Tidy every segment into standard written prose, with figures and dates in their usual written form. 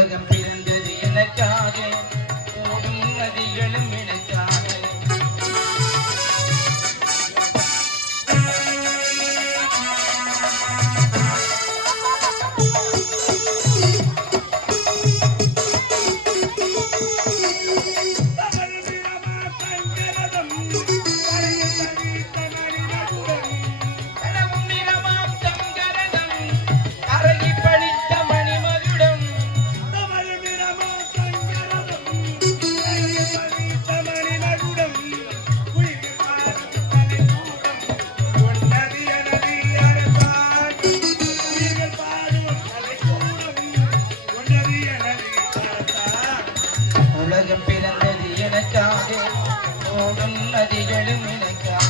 உலகம் பிறந்தது எனக்காக, ஓடும் நதிகளும் எனக்காக. உலகம் பிறந்தது எனக்காக, ஓடும் நதிகளும் எனக்காக.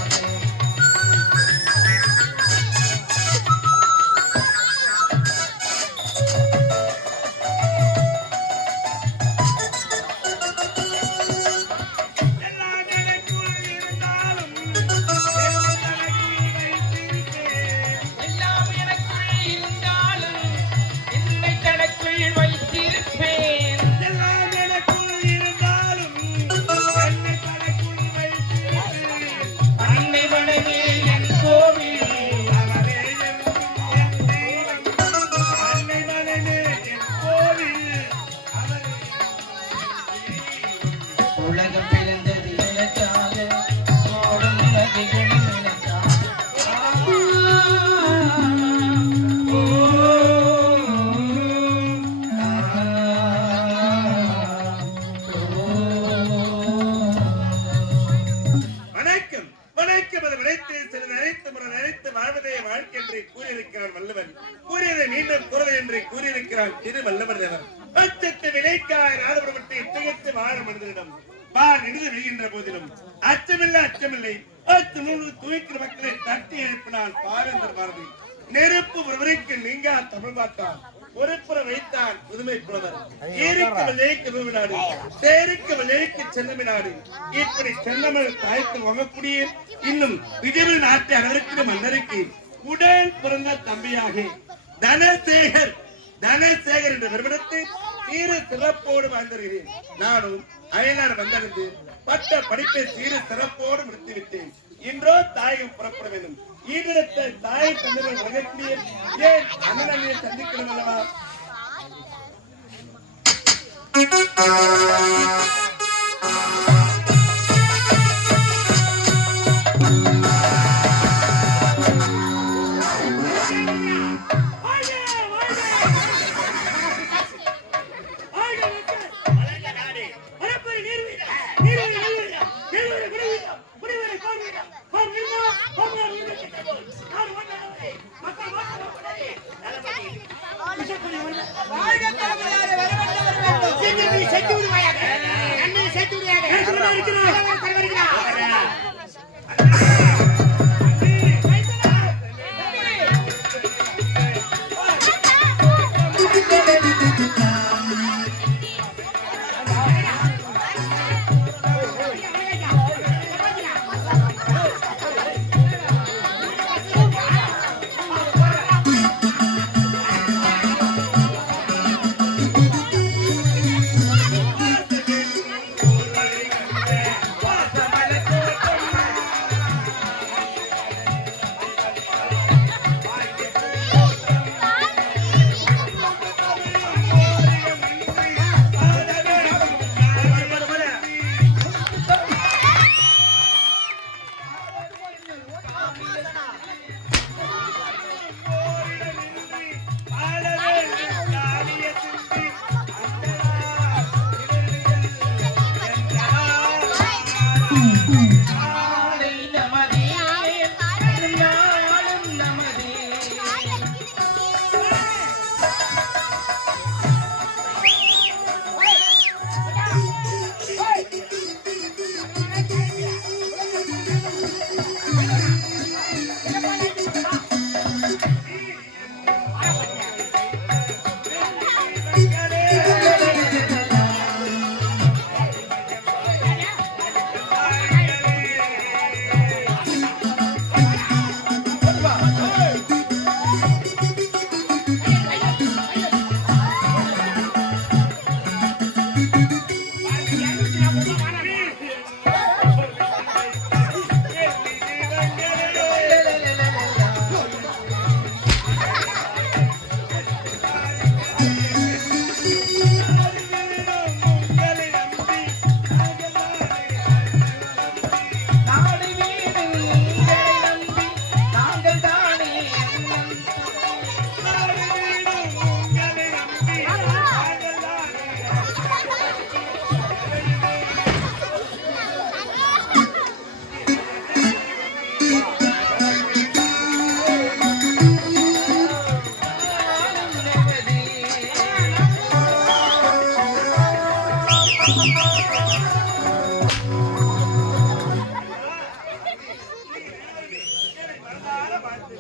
உலகம் பிறந்தது எனக்காக, ஓடும் நதிகளும் எனக்காக. வணக்கம் வணக்கம். அதை நினைத்து சிறிது நினைத்து முறை நினைத்து வாழ்வதே வாழ்க்கை என்று கூறியிருக்கிறான் வல்லவன். கூறியதை மீண்டும் கூறுவது என்று கூறியிருக்கிறான் திரு வல்லவர் தேவர். பச்சத்து விலைக்காய் நாடுபடுபட்டு இத்தகைத்து வாழ மனிதனிடம் வான் எழுதி விழுகின்ற போதிலும் அச்சமில்லை அச்சமில்லை. துவைக்கிற மக்களை தட்டி எழுப்பினால் பாவேந்தர் பாரதி. நெருப்பு ஒருவருக்கு நீங்க தமிழ் பார்த்தான், ஒரு புறம் வைத்தான் புதுமை புலவர். ஏருக்கு விலைக்கு வினாடு, சேருக்கு விலைக்கு சென்னமினாடு. இப்படி சென்னமல் தாய்க்கு வாங்கக்கூடிய இன்னும் விஜய் நாட்டு அனைவருக்கு மன்னருக்கு உடல் பிறந்த தம்பியாக தனசேகர் என்ற பெருமிடத்தை சீர சிறப்போடு வாழ்ந்திருக்கிறேன். நானும் அயனார் வந்தடைந்து பட்ட படிப்பை சீர சிறப்போடு முடித்துவிட்டேன். இன்றோ தாயகம் புறப்பட வேண்டும். ஈடிடத்தை தாயை தந்தைகள் வழங்கக்கூடிய ஏன் அண்ணனை சந்திக்கணும் அல்லவா? வாழ்க தமிழாரே வரவேண்டும்.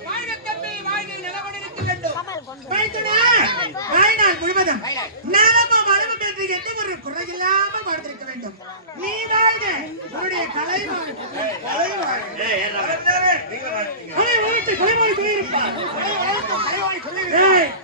வாழ்க தம்பி, வாழ்க நிலவொடு இருக்க வேண்டும். வாழ்நாள் முழுவதும் நலமும் வளமும் என்று எந்த ஒரு குறையில்லாமல் வாழ்ந்திருக்க வேண்டும். நீ வாழ்க, உன்னுடைய கலை வாழ்க. கொலை வளர்த்து கொலைவாளி சொல்லியிருப்பார். கொலை வளர்த்து கொலைவாளி சொல்லியிருப்பார்.